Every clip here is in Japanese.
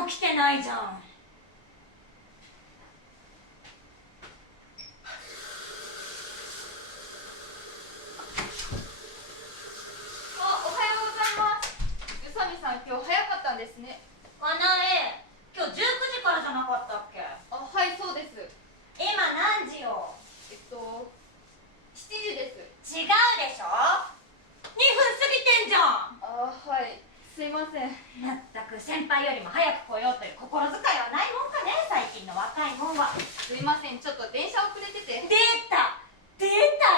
も来てないじゃん。今日早かったんですね。かなえ、今日19時からじゃなかったっけ？あ、はい、そうです。今何時よ？7時です。違うでしょ。2分過ぎてんじゃん。あ、はい、すいません。まったく先輩よりも早く来ようという心遣いはないもんかね、最近の若いもんは。すいません、ちょっと電車遅れてて。出た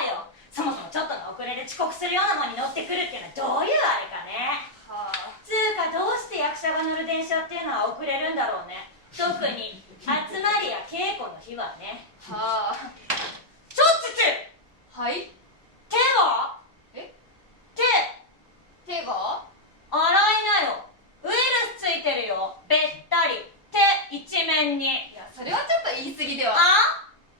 よ。そもそもちょっとの遅れで遅刻するようなものに乗ってくるっていうのはどういうあれかね。はあ。つうか、どうして役者が乗る電車っていうのは遅れるんだろうね。特に集まりや稽古の日はね。はあ。ちょっつつ。はい。手は？え？手が？洗いなよ。ウイルスついてるよ、べったり。手一面に。いや、それはちょっと言い過ぎでは。あ？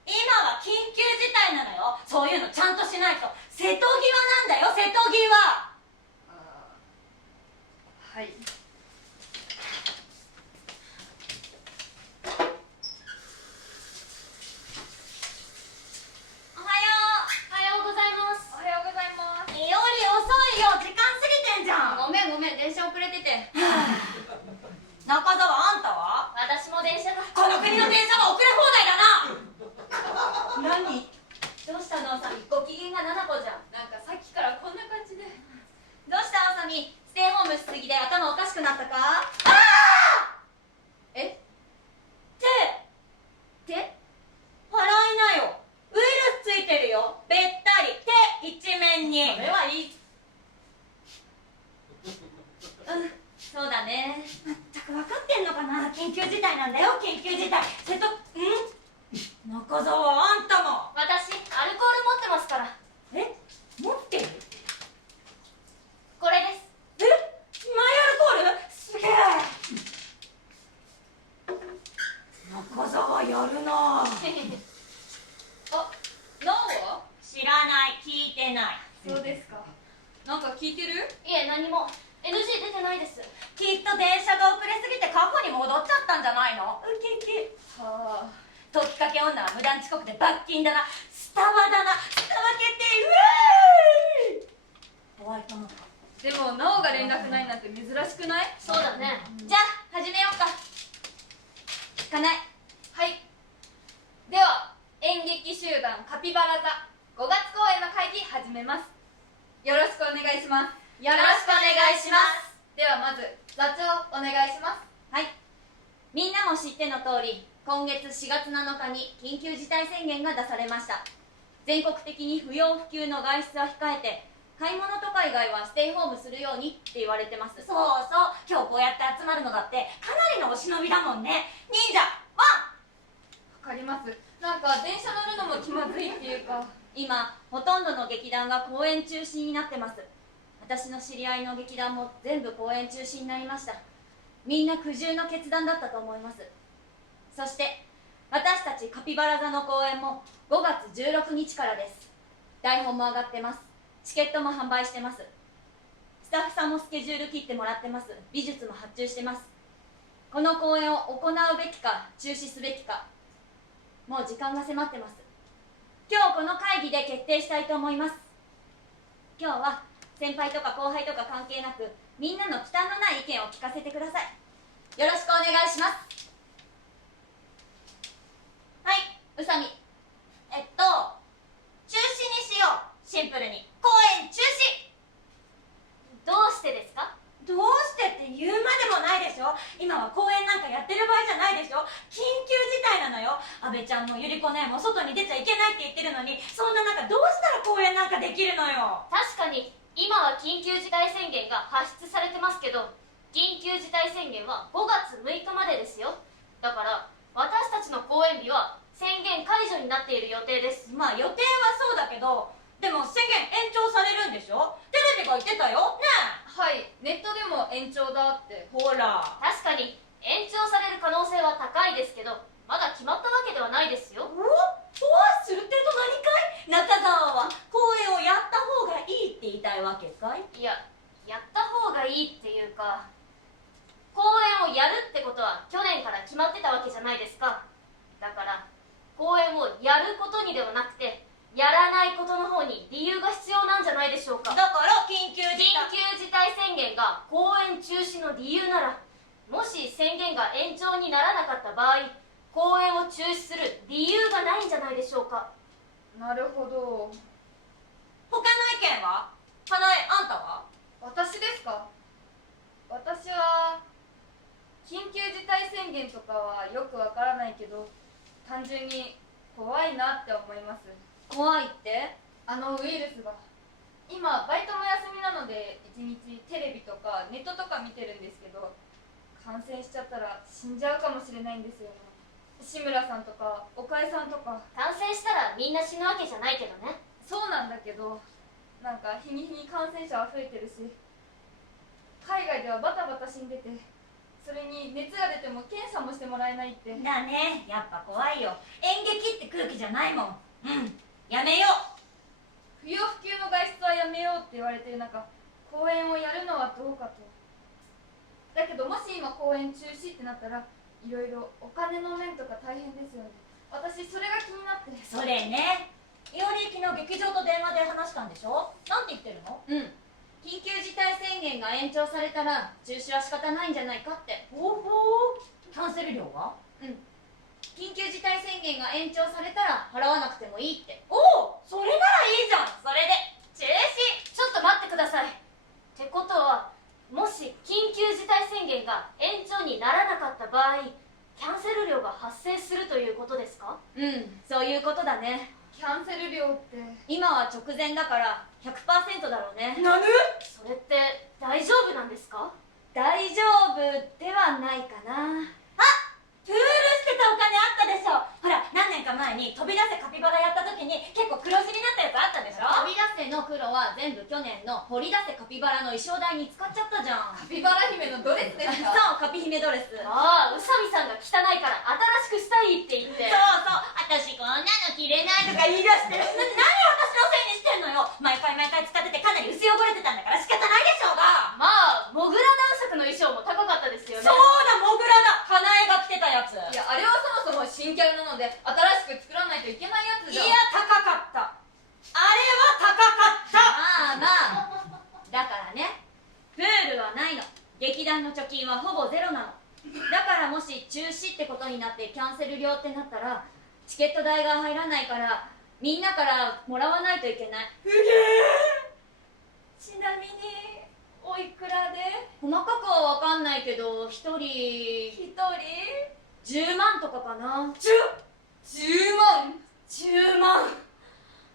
今は緊急事態なのよ。そういうのちゃんとしないと。瀬戸際なんだよ、瀬戸際。はい。おはようございます。おはようございます。より遅いよ、時間過ぎてんじゃん。ごめん、電車遅れてて。中澤、あんたは？私も電車が。この国の電車は遅れ放題だな。何？どうしたの、あさみ。ご機嫌が七子じゃん。なんかさっきからこんな感じで。どうしたあさみ。ステイホームしすぎで頭おかしくなったか？ああ！え？手手？洗いなよ。ウイルスついてるよ、べったり。手一面に。それはいい。そうだね。まったく分かってんのかな。緊急事態なんだよ、緊急事態。中澤、あんたも。私アルコール持ってますから。え？持ってる？これです。え？マイアルコール？すげえ。中澤やるな。あ、なおは？知らない、聞いてない。そうですか。なんか聞いてる？いえ、何も NG 出てないです。きっと電車が遅れすぎて過去に戻っちゃったんじゃないの？ウキウキ。はあ。時かけ女は無断遅刻で罰金だな。スタバだな。スタバ決定。うえーい。ホワイトノート。でも、なおが連絡ないなんて珍しくない？そうだね。じゃあ、始めようか。かなえ。はい。では、演劇集団カピバラ座5月公演の会議始めます。よろしくお願いします。よろしくお願いします。ではまず、座長お願いします。はい。みんなも知っての通り、今月4月7日に緊急事態宣言が出されました。全国的に不要不急の外出は控えて、買い物とか以外はステイホームするようにって言われてます。そうそう、今日こうやって集まるのだってかなりのお忍びだもんね。忍者ワン。わかります。なんか電車乗るのも気まずいっていうか。今、ほとんどの劇団が公演中止になってます。私の知り合いの劇団も全部公演中止になりました。みんな苦渋の決断だったと思います。そして私たちカピバラ座の公演も5月16日からです。台本も上がってます。チケットも販売してます。スタッフさんもスケジュール切ってもらってます。美術も発注してます。この公演を行うべきか中止すべきか、もう時間が迫ってます。今日この会議で決定したいと思います。今日は先輩とか後輩とか関係なく、みんなの負担のない意見を聞かせてください。よろしくお願いします。はい、宇佐美。中止にしよう。シンプルに公演中止。どうしてですか？どうしてって言うまでもないでしょ。今は公演なんかやってる場合じゃないでしょ。緊急事態なのよ。阿部ちゃんもゆり子ねも外に出ちゃいけないって言ってるのに、そんな中どうしたら公演なんかできるのよ。確かに今は緊急事態宣言が発出されてますけど、緊急事態宣言は5月6日までですよ。だから私たちの公演日は宣言解除になっている予定です。まあ予定はそうだけど、でも宣言延長されるんでしょ。テレビが言ってたよね。はい、ネットでも延長だって。ほら、確かに延長される可能性は高いですけど、まだ決まったわけではないですよ。おするってと何かい。中澤は公演をやった方がいいって言いたいわけかい。いや、やった方がいいっていうか、公演をやるってことはわけじゃないですか。だから公演をやることにではなくてやらないことの方に理由が必要なんじゃないでしょうか。だから緊急事態。緊急事態宣言が公演中止の理由なら、もし宣言が延長にならなかった場合、公演を中止する理由がないんじゃないでしょうか。なるほど。他の意見は？花江、あんたは？私ですか？私は緊急事態宣言とかはよくわからないけど、単純に怖いなって思います。怖いって？あのウイルスが。今バイトも休みなので一日テレビとかネットとか見てるんですけど、感染しちゃったら死んじゃうかもしれないんですよね。志村さんとか岡江さんとか。感染したらみんな死ぬわけじゃないけどね。そうなんだけど、なんか日に日に感染者は増えてるし、海外ではバタバタ死んでて、それに熱が出ても検査もしてもらえないって。だね、やっぱ怖いよ。演劇って空気じゃないもん。やめよう。不要不急の外出はやめようって言われてる中、公演をやるのはどうかと。だけどもし今公演中止ってなったら、いろいろお金の面とか大変ですよね。私それが気になって。それね、いおり昨日劇場と電話で話したんでしょ？なんて言ってるの？緊急事態宣言が延長されたら中止は仕方ないんじゃないかって。ほほー。キャンセル料は？緊急事態宣言が延長されたら払わなくてもいいって。おお、それならいいじゃん。それで中止。ちょっと待ってください。ってことは、もし緊急事態宣言が延長にならなかった場合、キャンセル料が発生するということですか？そういうことだね。キャンセル料って。今は直前だから 100% だろうね。なぬ？それって大丈夫なんですか？大丈夫ではないかな。プールしてたお金あったでしょ。ほら、何年か前に飛び出せカピバラやった時に結構黒字になったやつあったでしょ。飛び出せの黒は全部去年の掘り出せカピバラの衣装代に使っちゃったじゃん。カピバラ姫のドレスですか？そう、カピ姫ドレス。ああ、宇佐美さんが汚いから新しくしたいって言って。そうそう、私こんなの着れないとか言い出して何私のせいにしてんのよ。毎回使っててかなり薄汚れてたんだから仕方ないでしょうが。まあ、モグラ男爵の衣装も高かったですよね。そうだ、モグラだ。花江が着てたやつ。いや、あれはそもそも新キャラなので新しく作らないといけないやつじゃん。いや、高かった。あれは高かった。まあだからね、プールはないの。劇団の貯金はほぼゼロなの。だからもし中止ってことになってキャンセル料ってなったらチケット代が入らないからみんなからもらわないといけない。すげえ。ちなみにおいくらで？細かくは分かんないけど一人一人10万とかかな。10万。10万。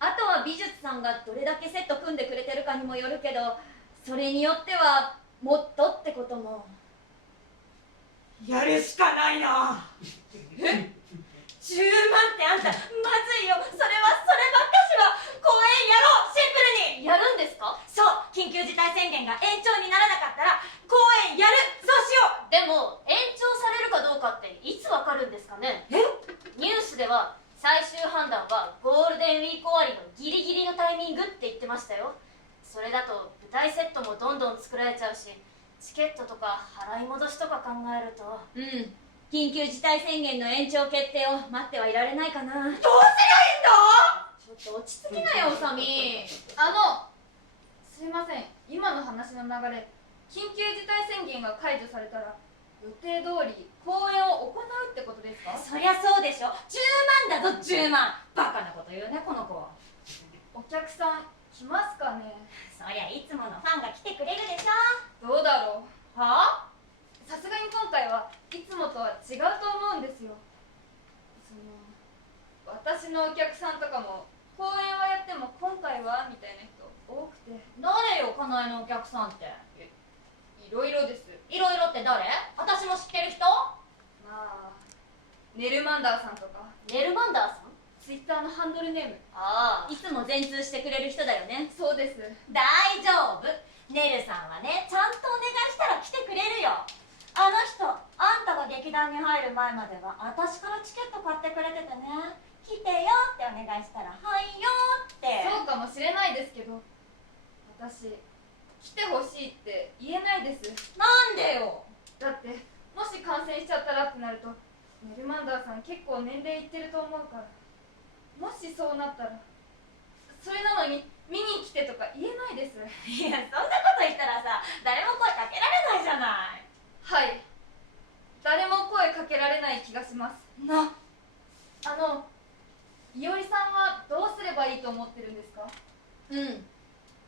あとは美術さんがどれだけセット組んでくれてるかにもよるけど、それによってはもっとってことも。やるしかないな。10万ってあんたまずいよ。そればっかしは公演やろう。シンプルにやるんですか？そう、緊急事態宣言が延長にならなかったら公演やる。そうしよう。でも、延長されるかどうかっていつわかるんですかね？ニュースでは最終判断はゴールデンウィーク終わりのギリギリのタイミングって言ってましたよ。それだと舞台セットもどんどん作られちゃうし、チケットとか払い戻しとか考えると。緊急事態宣言の延長決定を待ってはいられないかな。どうすりゃいいんだ。ちょっと落ち着きなよ、うさみ。すいません、今の話の流れ、緊急事態宣言が解除されたら予定通り公演を行うってことですか？そりゃそうでしょ。10万だぞ、10万。バカなこと言うね、この子は。お客さん来ますかね？そりゃいつものファンが来てくれるでしょ。どうだろう。はあ？さすがに今回はいつもとは違うと思うんですよ。私のお客さんとかも公演はやっても今回はみたいな人多くて。誰よ、かなえのお客さんって。いろいろです。いろいろって誰？私も知ってる人？まあネルマンダーさんとか。ネルマンダーさん？ツイッターのハンドルネーム。ああ、いつも全通してくれる人だよね。そうです。大丈夫。ネルさんはね、ちゃんとお願いしたら来てくれるよ。あの人、あんたが劇団に入る前までは私からチケット買ってくれててね、来てよってお願いしたらはいよって。そうかもしれないですけど、私来てほしいって言えないです。なんでよ。だってもし感染しちゃったらってなるとネルマンダーさん結構年齢いってると思うから、もしそうなったら、それなのに見に来てとか言えないです。いや、そんなこと言ったらさ、誰も声かけられないじゃない。はい、誰も声かけられない気がします。いおりさんはどうすればいいと思ってるんですか？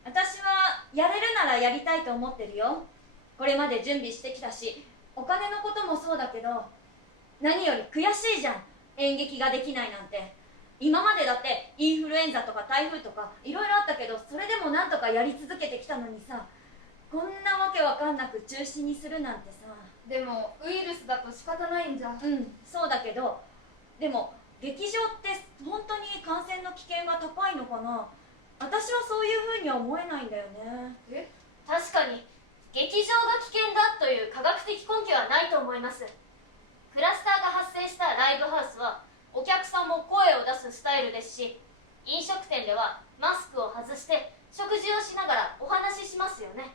私はやれるならやりたいと思ってるよ。これまで準備してきたし、お金のこともそうだけど、何より悔しいじゃん、演劇ができないなんて。今までだってインフルエンザとか台風とかいろいろあったけど、それでもなんとかやり続けてきたのにさ、こんなわけわかんなく中止にするなんてさ。でもウイルスだと仕方ないんじゃ。そうだけど、でも劇場って本当に感染の危険が高いのかな。私はそういうふうには思えないんだよね。確かに劇場が危険だという科学的根拠はないと思います。クラスターが発生したライブハウスはお客さんも声を出すスタイルですし、飲食店ではマスクを外して食事をしながらお話ししますよね。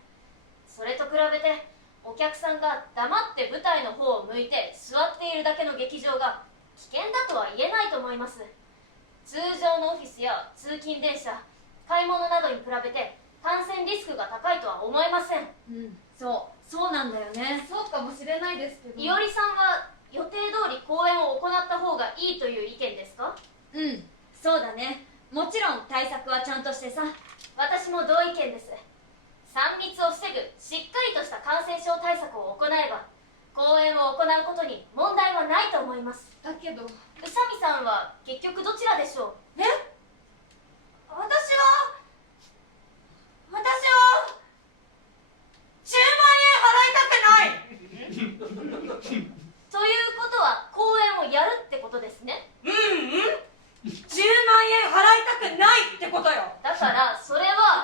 それと比べてお客さんが黙って舞台の方を向いて座っているだけの劇場が危険だとは言えないと思います。通常のオフィスや通勤電車、買い物などに比べて感染リスクが高いとは思えません。そうなんだよね。そうかもしれないですけど。いおりさんは予定通り公演を行った方がいいという意見ですか？そうだね。もちろん対策はちゃんとしてさ。私も同意見です。3密を防ぐしっかりとした感染症対策を行えば公演を行うことに問題はないと思います。だけど、宇佐美さんは結局どちらでしょう？私は10万円払いたくないということは公演をやるってことですね。10万円払いたくないってことよ。だからそれは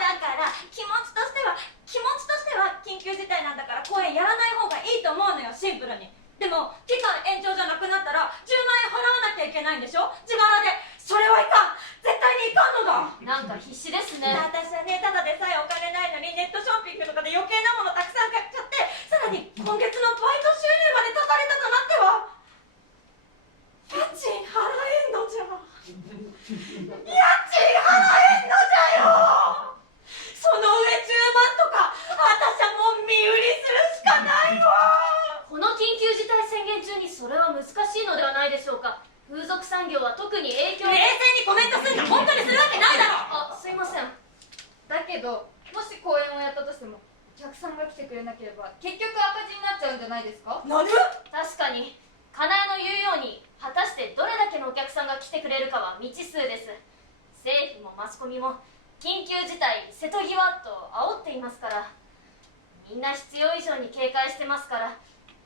気持ちとしては緊急事態なんだから公演やらない方がいいと思うのよ、シンプルに。でも期間延長じゃなくなったら10万円払わなきゃいけないんでしょ、自腹で。それはいかん、絶対にいかんのだ。なんか必死ですね。私はね、ただでさえお金ないのにネットショッピングとかで余計なものたくさん買っちゃって、さらに今月のバイト収入まで断たれたとなっては家賃払えんのじゃ。家賃払えんのじゃよ。その上10万とか私はもう身売りするしかないわ。この緊急事態宣言中にそれは難しいのではないでしょうか。風俗産業は特に影響冷静にコメントすんな。本当にするわけないだろ。すいません。だけど、もし公演をやったとしてもお客さんが来てくれなければ結局赤字になっちゃうんじゃないですか？なる。確かにかなえの言うように果たしてどれだけのお客さんが来てくれるかは未知数です。政府もマスコミも緊急事態瀬戸際と煽っていますから、みんな必要以上に警戒してますから、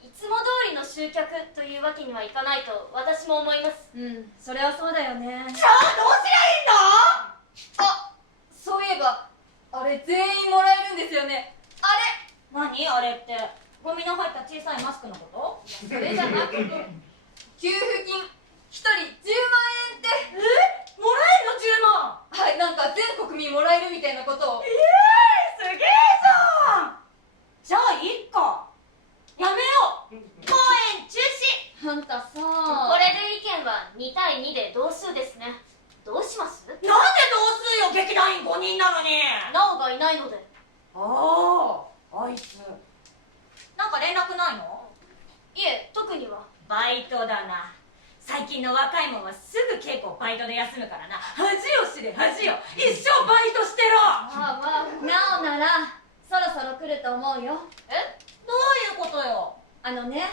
いつも通りの集客というわけにはいかないと私も思います。それはそうだよね。じゃあどうすりゃいいの？そういえばあれ全員もらえるんですよね。何あれって、ゴミの入った小さいマスクのこと？それじゃなくて、給付金1人10万円って。もらえんの10万？はい、なんか全国民もらえるみたいなことを。すげえじゃん。じゃあいっか、やめよう、公演中止。あんたさ、これで意見は2対2で同数ですね。どうします？なんで同数よ、劇団員5人なのに。なおがいないので。あいつなんか連絡ないの？いえ、特には。バイトだな。最近の若いもんはすぐ稽古バイトで休むからな。恥を知れ恥を、一生バイトしてろ。まあなおならそろそろ来ると思うよ。どういうことよ？あのね、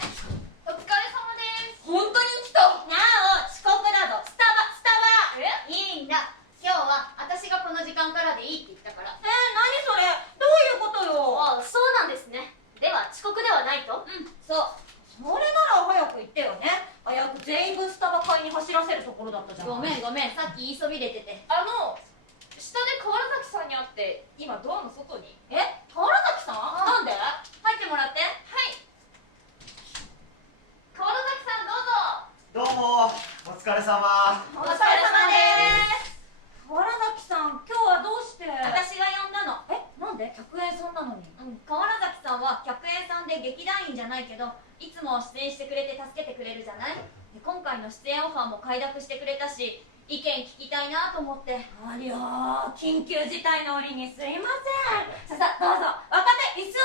お疲れ様です。本当に来た。なお、遅刻だぞ。スタバいいんだ。今日は私がこの時間からでいいって言ったから。何それ、どういうことよ？そうなんですね。では遅刻ではないと？そう。それなら早く言ってよね。早く全員分スタバ買いに走らせるところだったじゃん。ごめん、さっき言いそびれてて。下で川原崎さんに会って今ドアの外に。川原崎さん？なんで？入ってもらって。川原崎さんどうぞ。どうも、お疲れ様。お疲れ様です。川原崎さん、今日はどうして？私が呼んだの。なんで？客演さんなのに。川原崎さんは客演さんで劇団員じゃないけど、いつも出演してくれて助けてくれるじゃない。で今回の出演オファーも快諾してくれたし、意見聞きたいなと思って。ありゃー、緊急事態の折にすいません。さあどうぞ、若手椅子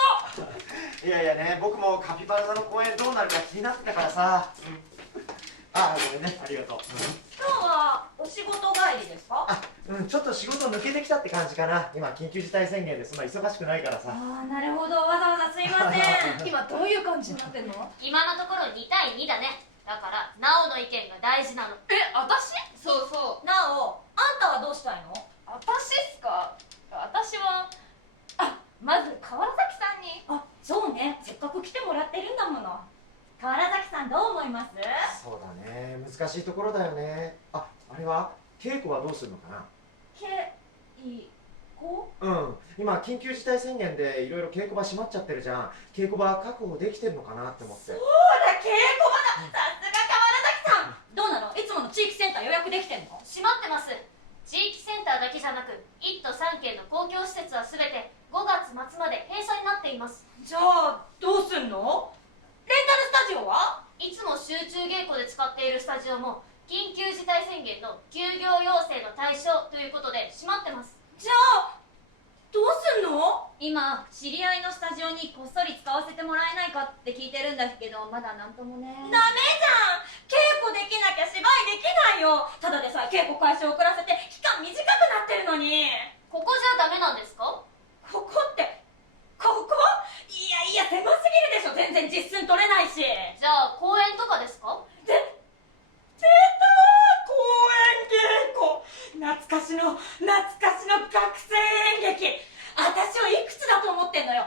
を。いやいやね、僕もカピバラ座の公演どうなるか気になってたからさ。あ、ごめんね、ありがとう。今日はお仕事帰りですか？あ、ちょっと仕事抜けてきたって感じかな。今緊急事態宣言でそんな忙しくないからさ。あー、なるほど、わざわざすいません。今どういう感じになってんの？今のところ2対2だね。だからなおの意見が大事なの。私？そうそう。なお、あんたはどうしたいの？私っすか？私はまず川崎さんに。あ、そうね、せっかく来てもらってるんだもの。川原崎さんどう思います？そうだね、難しいところだよね。あれは稽古はどうするのかな。今緊急事態宣言でいろいろ稽古場閉まっちゃってるじゃん。稽古場確保できてるのかなって思って。そうだ、稽古場だ。さすが川原崎さん。どうなの？いつもの地域センター予約できてんの？閉まってます。地域センターだけじゃなく1都3県の公共施設は全て5月末まで閉鎖になっています。じゃあどうすんの？レンタルスタジオはいつも集中稽古で使っているスタジオも緊急事態宣言の休業要請の対象ということで閉まってます。じゃあどうすんの？今知り合いのスタジオにこっそり使わせてもらえないかって聞いてるんだけど、まだなんともね。ダメじゃん。稽古できなきゃ芝居できないよ。ただでさえ稽古開始遅らせて期間短くなってるのに。ここじゃダメなんですか？ここってここ？いやいや、狭すぎるでしょ。全然実寸取れないし。じゃあ公演とかですか？出た公演稽古。懐かしの学生演劇。私はいくつだと思ってんのよ。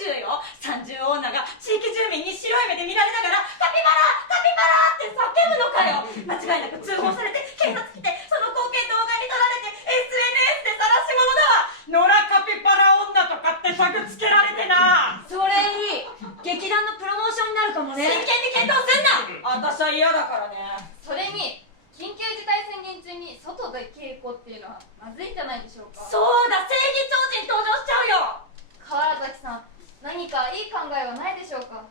30よ。30女が地域住民に白い目で見られながらカピバラカピバラって叫ぶのかよ。間違いなく通報されて警察来て、その光景動画に撮られて SNS で晒し者だわ。野良カピバラ女とかってタグつけられてな。それいい。劇団のプロモーションになるかも真ね。剣に検討すんな。私は嫌だからね。それに緊急事態宣言中に外で稽古っていうのはまずいんじゃないでしょうか？そうだ、正義超人登場しちゃうよ。川原崎さん、何かいい考えはないでしょうか？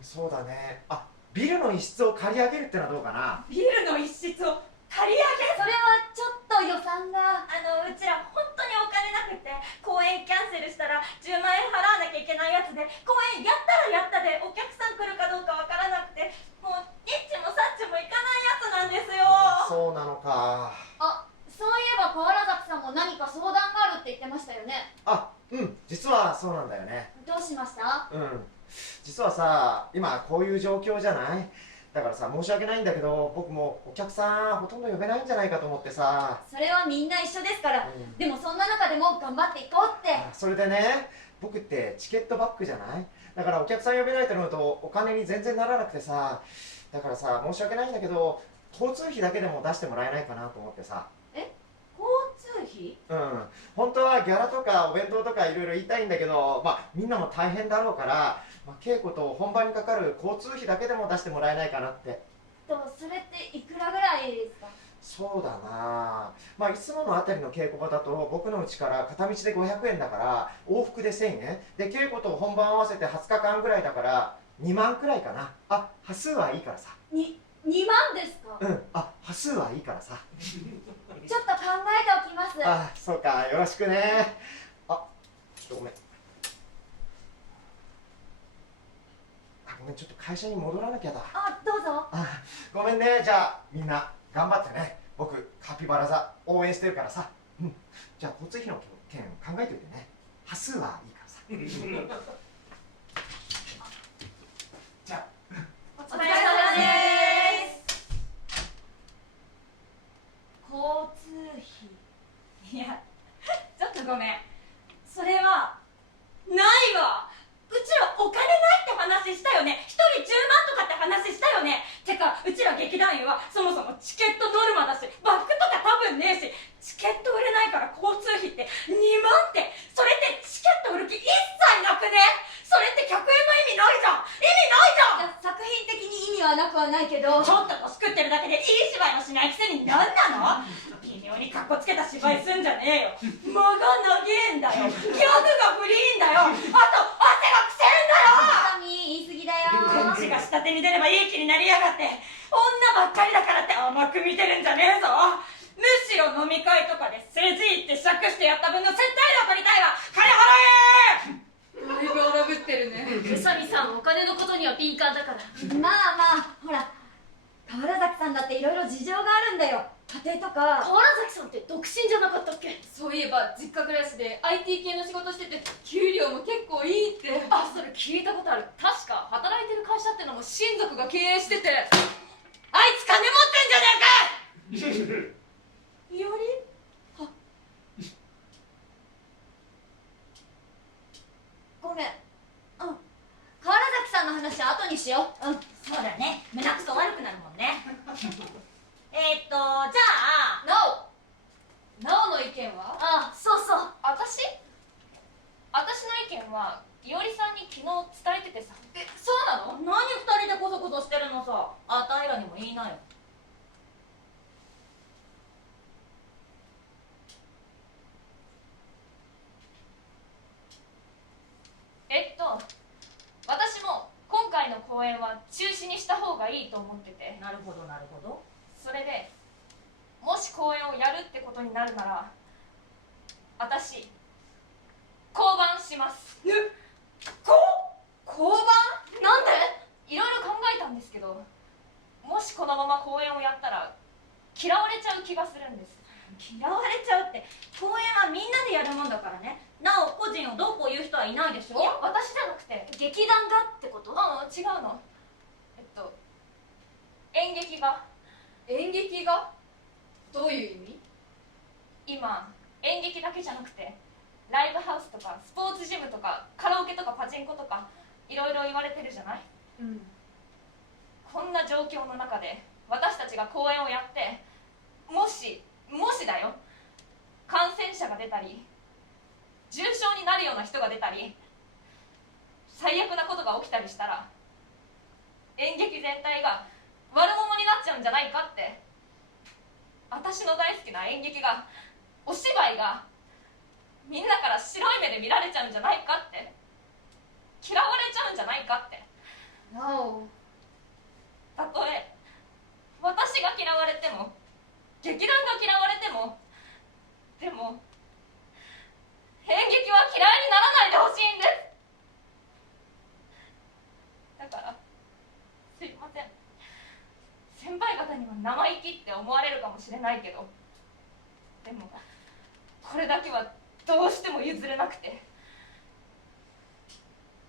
そうだね。ビルの一室を借り上げるってのはどうかな。ビルの一室を借り上げ。それはちょっと予算が。うちら本当にお金なくて、公演キャンセルしたら10万円払わなきゃいけないやつで、公演やったらやったでお客さん来るかどうかわからなくて、もうニッチもサッチもいかないやつなんですよ。そうなのか。そういえば川原崎さんも何か相談があるって言ってましたよね。実はそうなんだよね。どうしました？実はさ、今こういう状況じゃない。だからさ、申し訳ないんだけど、僕もお客さんほとんど呼べないんじゃないかと思ってさ。それはみんな一緒ですから、でもそんな中でも頑張っていこうって。それでね、僕ってチケットバックじゃない。だからお客さん呼べないとなるとお金に全然ならなくてさ。だからさ、申し訳ないんだけど、交通費だけでも出してもらえないかなと思ってさ。交通費？本当はギャラとかお弁当とかいろいろ言いたいんだけど、みんなも大変だろうから、稽古と本番にかかる交通費だけでも出してもらえないかなって。それっていくらぐらいですか？そうだな、いつものあたりの稽古場だと僕の家から片道で500円だから往復で1000円で、稽古と本番合わせて20日間ぐらいだから2万くらいかな。端数はいいからさ。2万ですか？端数はいいからさ。ちょっと考えておきます。そうか、よろしくね。ちょっとごめん。ごめん、ちょっと会社に戻らなきゃだ。どうぞ。ごめんね。じゃあみんな頑張ってね。僕カピバラ座応援してるからさ。じゃあ交通費の件考えておいてね。端数はいいからさ。じゃあお疲れ様です。交通費。いや、ちょっとごめん。それはないわ。うちらお金ないって話したよね。1人10万とかって話したよね。てかうちら劇団員はそもそもチケットノルマだし、バックとか多分ねえし、チケット売れないから交通費って2万って、それってチケット売る気一切なくね？それって客演の意味ないじゃん。意味ないじゃん。作品的に意味はなくはないけど、ちょっと年食ってるだけでいい芝居もしないくせに何なの？微妙にカッコつけた芝居すんじゃねえよ。間が長えんだよ。ギャグがフリーんだよ。あと汗がくせえんだよ。神言い過ぎだよ。こっちが下手に出ればいい気になりやがって、女ばっかりだからって甘く見てるんじゃねえぞ。むしろ飲み会とかで世辞言って酌してやった分の接待料取りたいわ。金払え。だいぶ荒ぶってるね。宇佐美さんお金のことには敏感だから。まあまあほら、河原崎さんだっていろいろ事情があるんだよ。家庭とか。河原崎さんって独身じゃなかったっけ？そういえば実家暮らしで IT 系の仕事してて給料も結構いいって。あ、それ聞いたことある。確か働いてる会社ってのも親族が経営してて。あいつ金持ってんじゃねえか。いおり？はごめん。河原崎さんの話は後にしよう。そうだね、胸くそ悪くなるもんね。じゃあなおの意見は？あ、そうそう。私の意見はいおりさんに昨日伝えててさ。そうなの？何二人でコソコソしてるのさ。あたいらにも言いなよ。私も今回の公演は中止にした方がいいと思ってて、なるほどなるほど。それでもし公演をやるってことになるなら私降板します。降板？なんで？いろいろ考えたんですけど、もしこのまま公演をやったら嫌われちゃう気がするんです。嫌われちゃうって、公演はみんなでやるもんだからね。なお個人をどうこう言う人はいないでしょ。いや、私じゃなくて。劇団がってこと？違うの。演劇が。演劇が？どういう意味？今演劇だけじゃなくてライブハウスとかスポーツジムとかカラオケとかパチンコとかいろいろ言われてるじゃない。こんな状況の中で私たちが公演をやって、もしだよ、感染者が出たり重症になるような人が出たり最悪なことが起きたりしたら演劇全体が悪者になっちゃうんじゃないかって。私の大好きな演劇が、お芝居がみんなから白い目で見られちゃうんじゃないかって、嫌われちゃうんじゃないかって。なお、たとえ私が嫌われても劇団が嫌われても、でも演劇は嫌いにならないでほしいんです。だからすいません、先輩方には生意気って思われるかもしれないけど、でもこれだけはどうしても譲れなくて。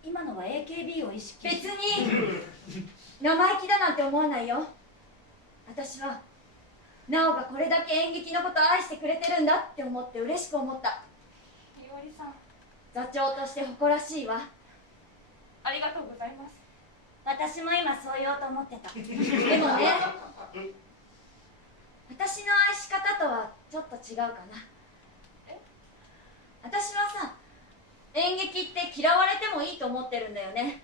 今のは AKB を意識別に生意気だなんて思わないよ。私はなおがこれだけ演劇のことを愛してくれてるんだって思って嬉しく思った。いおりさん、座長として誇らしいわ。ありがとうございます。私も今そう言おうと思ってた。でもね、私の愛し方とはちょっと違うかな。私はさ、演劇って嫌われてもいいと思ってるんだよね。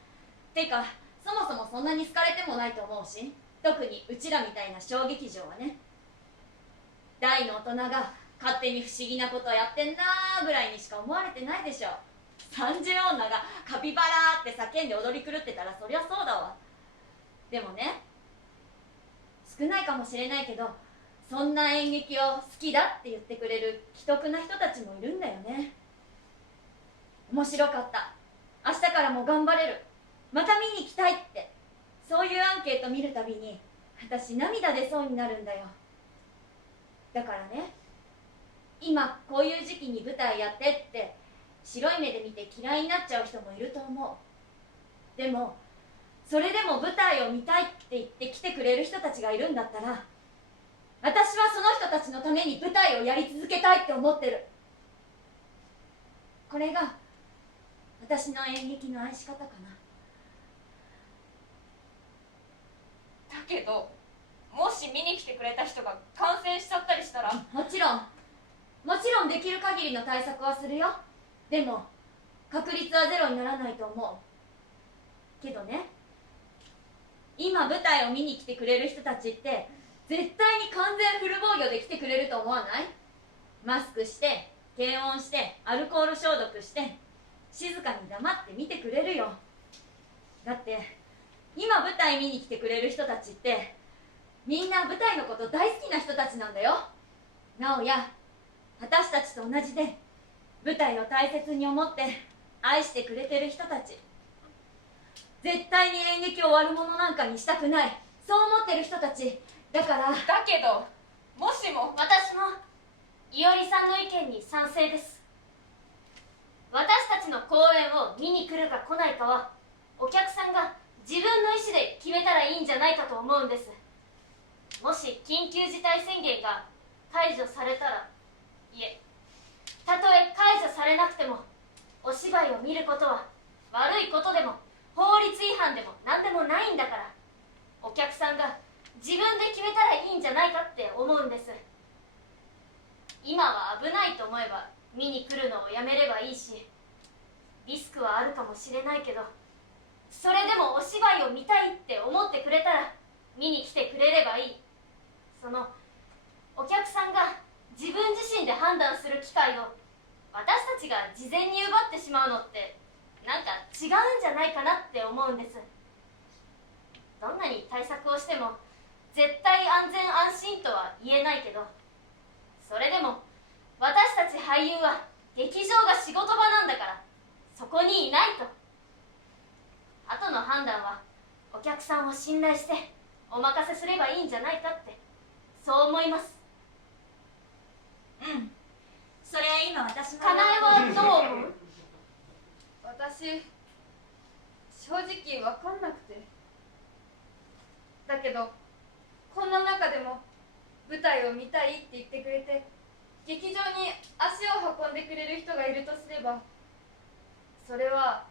てかそもそもそんなに好かれてもないと思うし、特にうちらみたいな小劇場はね。大の大人が勝手に不思議なことやってんなーぐらいにしか思われてないでしょ。30女がカピバラーって叫んで踊り狂ってたらそりゃそうだわ。でもね、少ないかもしれないけど、そんな演劇を好きだって言ってくれる奇特な人たちもいるんだよね。面白かった、明日からも頑張れる、また見に行きたいって、そういうアンケート見るたびに私涙出そうになるんだよ。だからね、今こういう時期に舞台やってって白い目で見て嫌いになっちゃう人もいると思う。でもそれでも舞台を見たいって言って来てくれる人たちがいるんだったら、私はその人たちのために舞台をやり続けたいって思ってる。これが私の演劇の愛し方かな。だけどもし見に来てくれた人が感染しちゃったりしたら。もちろんできる限りの対策はするよ。でも確率はゼロにならないと思うけどね、今舞台を見に来てくれる人たちって絶対に完全フル防御で来てくれると思わない？マスクして検温してアルコール消毒して静かに黙って見てくれるよ。だって今舞台見に来てくれる人たちってみんな舞台のこと大好きな人たちなんだよ。なおや私たちと同じで舞台を大切に思って愛してくれてる人たち、絶対に演劇を悪者なんかにしたくない、そう思ってる人たちだから。だけどもしも。私もいおりさんの意見に賛成です。私たちの公演を見に来るか来ないかはお客さんが自分の意思で決めたらいいんじゃないかと思うんです。もし緊急事態宣言が解除されたら、いえ、たとえ解除されなくてもお芝居を見ることは悪いことでも法律違反でも何でもないんだから、お客さんが自分で決めたらいいんじゃないかって思うんです。今は危ないと思えば見に来るのをやめればいいし、リスクはあるかもしれないけど、それでもお芝居を見たいって思ってくれたら見に来てくれればいい。そのお客さんが自分自身で判断する機会を私たちが事前に奪ってしまうのってなんか違うんじゃないかなって思うんです。どんなに対策をしても絶対安全安心とは言えないけど、それでも私たち俳優は劇場が仕事場なんだからそこにいないと。後の判断はお客さんを信頼してお任せすればいいんじゃないかって、そう思います。うん、それ今私も。かなえはどう思う？私正直分かんなくて。だけどこんな中でも舞台を見たいって言ってくれて劇場に足を運んでくれる人がいるとすれば、それは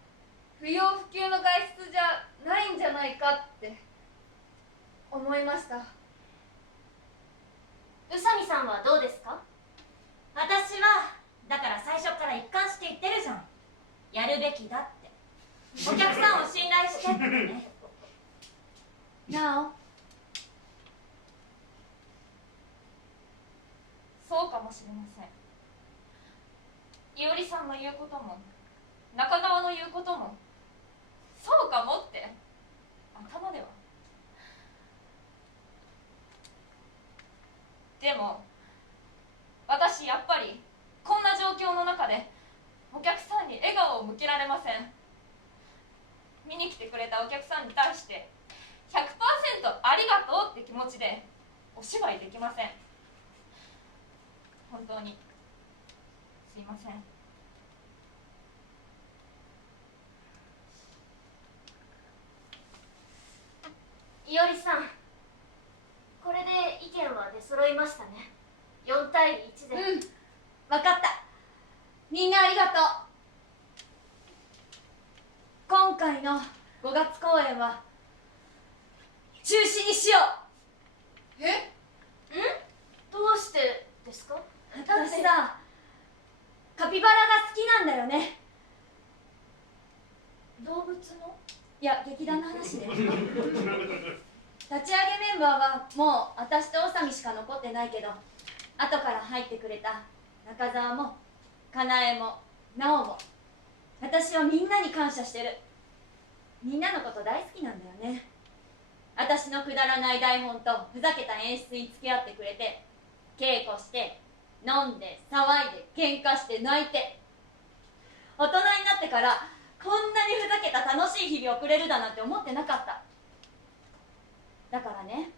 不要不急の外出じゃないんじゃないかって思いました。宇佐美さんはどうですか？私はだから最初から一貫して言ってるじゃん、やるべきだって。お客さんを信頼してってね。なお、そうかもしれません。いおりさんの言うことも中澤の言うこともそうかもって頭では。でも私やっぱりこんな状況の中でお客さんに笑顔を向けられません。見に来てくれたお客さんに対して 100% ありがとうって気持ちでお芝居できません。本当にすいません。いおりさん、これで意見は出揃いましたね。4対1で。うん、分かった。みんなありがとう。今回の5月公演は中止にしよう。え？どうしてですか？私さ、カピバラが好きなんだよね。動物の？いや、劇団の話で立ち上げメンバーはもう私と宇佐美しか残ってないけど、後から入ってくれた中澤もかなえもなおも、私はみんなに感謝してる。みんなのこと大好きなんだよね。私のくだらない台本とふざけた演出に付き合ってくれて、稽古して飲んで騒いで喧嘩して泣いて、大人になってからこんなにふざけた楽しい日々を送れるだなんて思ってなかった。だからね、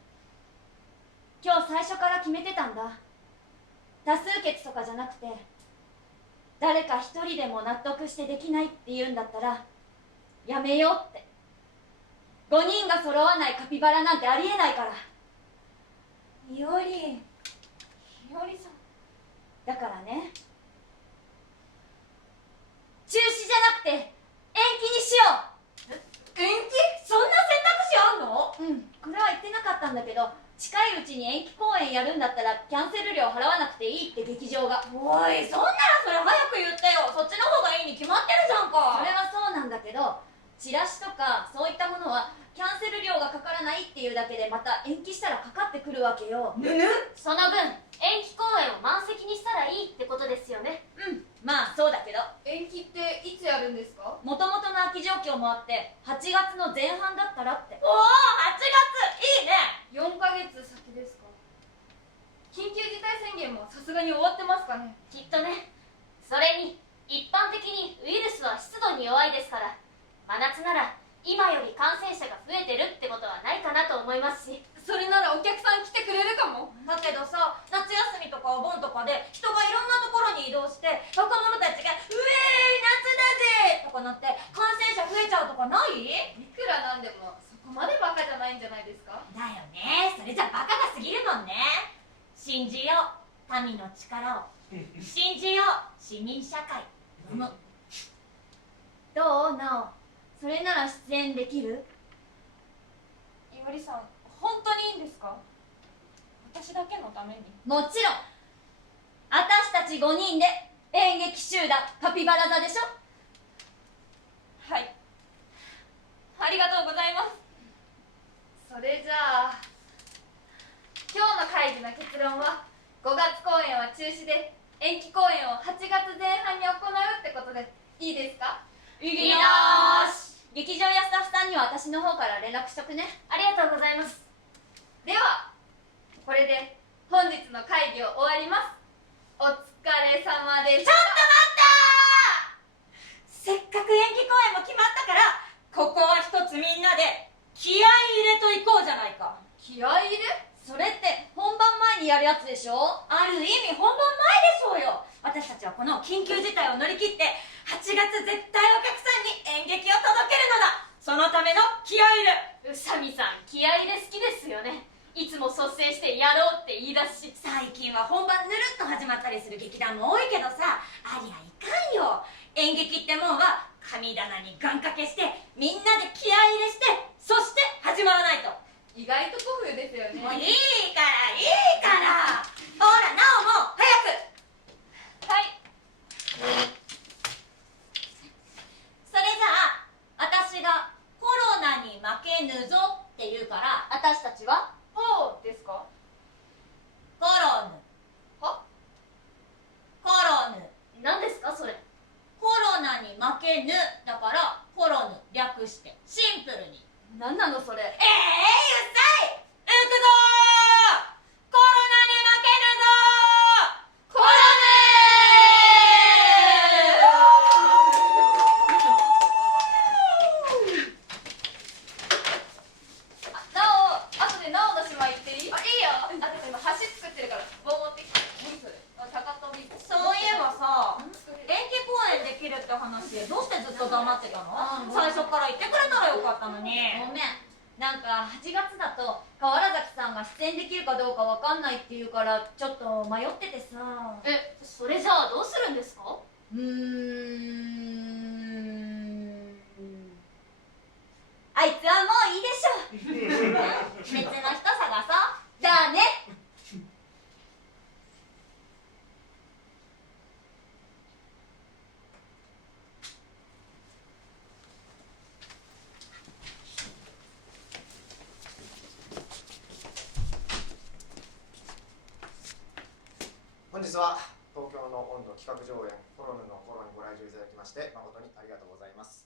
今日最初から決めてたんだ。多数決とかじゃなくて、誰か一人でも納得してできないって言うんだったらやめようって。5人が揃わないカピバラなんてありえないから。いおりさん。だからね、中止じゃなくて延期にしよう。延期？そんな選択肢あんの？うん、これは言ってなかったんだけど、近いうちに延期公演やるんだったらキャンセル料払わなくていいって劇場が。おい、そんならそれ早く言ってよ。そっちの方がいいに決まってるじゃんか。それはそうなんだけど、チラシとかそういったものはキャンセル料がかからないっていうだけでまた延期したらかかってくるわけよ。ぬぬ？その分延期公演を満席にしたらいいってことですよね。うん、まあそうだけど、延期っていつやるんですか？もともとの空き状況もあって8月の前半だったらって。おお、8月いいね。4ヶ月先ですか。緊急事態宣言もさすがに終わってますかね。きっとね。それに一般的にウイルスは湿度に弱いですから、真夏なら今より感染者が増えてるってことはないかなと思いますし。それならお客さん来てくれるかも。だけどさ、夏休みとかお盆とかで人がいろんなところに移動して若者たちが「うえーい夏だぜ!」とかなって感染者増えちゃうとかない？いくらなんでもそこまでバカじゃないんじゃないですか。だよね。それじゃバカが過ぎるもんね。信じよう民の力を、信じよう市民社会。どうなお、それなら出演できる？いおりさん、本当にいいんですか？私だけのために。もちろん。私たち5人で演劇集団カピバラ座でしょ。はい、ありがとうございます。それじゃあ今日の会議の結論は5月公演は中止で延期公演を8月前半に行うってことでいいですか？いいなーし。劇場やスタッフさんには私の方から連絡しとくね。ありがとうございます。ではこれで本日の会議を終わります。お疲れ様でした。せっかく演技公演も決まったから、ここは一つみんなで気合い入れといこうじゃないか。気合い入れ？それって本番前にやるやつでしょ。ある意味本番前でしょうよ。私たちはこの緊急事態を乗り切って8月絶対お客さんに演劇を届けるのだ。そのための気合い入れ。宇佐美さん、気合い入れ好きですよね。いつも率先してやろうって言い出すし。最近は本番ぬるっと始まったりする劇団も多いけどさ、ありゃいかんよ。演劇ってもんは神棚に願掛けしてみんなで気合い入れして、そして始まらないと。意外と古風ですよね。もういいからいいから。ほらなおも早く。はい。それじゃあ私がコロナに負けぬぞって言うから、私たちはほうですか？コロヌ。は？コロヌ。何ですかそれ？コロナに負けぬだからコロヌ略してシンプルに。何なのそれ？うっさい。行くぞー。コロナに負けぬぞー。コロなお、後でなおの島行っていい？あ、いいよ。あ、でも今橋作ってるから棒持ってきて。何それ？あ、高跳び。そういえばさ、演技公演できるって話どうしてずっと黙ってたの？最初から言ってくれたらよかったのに。ごめん。なんか8月だと河原崎さんが出演できるかどうかわかんないっていうからちょっと迷っててさ。それじゃあどうするんですか？あいつはもういいでしょ。別の人探そう。じゃあね。本日は東京の温度企画上演コロヌの頃にご来場いただきまして誠にありがとうございます。